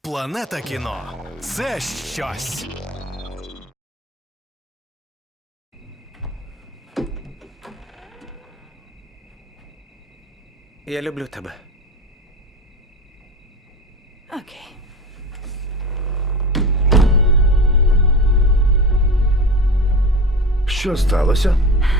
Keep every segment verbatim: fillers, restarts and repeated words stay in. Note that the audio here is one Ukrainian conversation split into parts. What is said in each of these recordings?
Планета кіно – це щось. Я люблю тебе. Окей. Що сталося?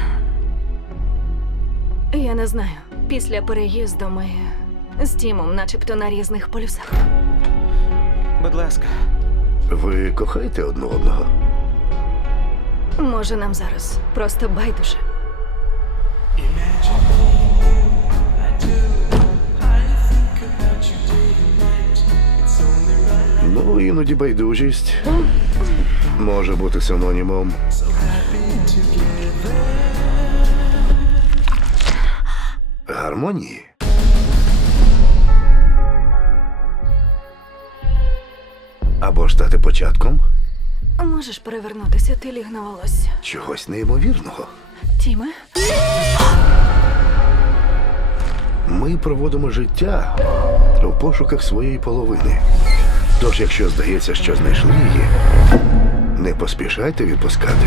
Я не знаю. Після переїзду ми з Тімом начебто на різних полюсах. Будь ласка. Ви кохаєте одне одного? Може, нам зараз просто байдуже. Ну, іноді байдужість може бути синонімом гармонії. Або ж стати початком Можеш перевернутися, ти ліг на волосся. чогось неймовірного. Тіме? Ми проводимо життя у пошуках своєї половини. Тож, якщо здається, що знайшли її, не поспішайте відпускати.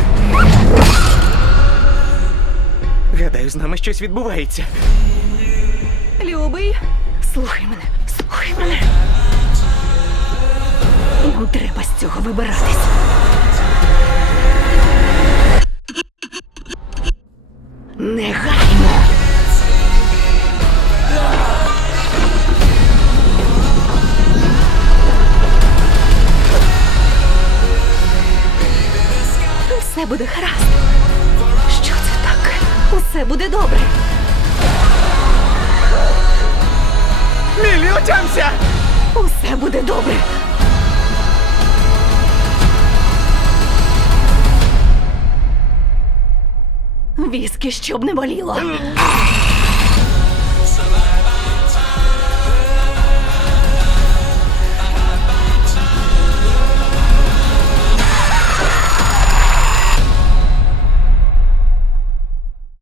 Гадаю, з нами щось відбувається. Любий, слухай мене, слухай мене. Нам треба з цього вибиратись. Негайно! Все буде гаразд. Що це таке? Усе буде добре. Мілі, отямся! Усе буде добре. Віскі, щоб не боліло.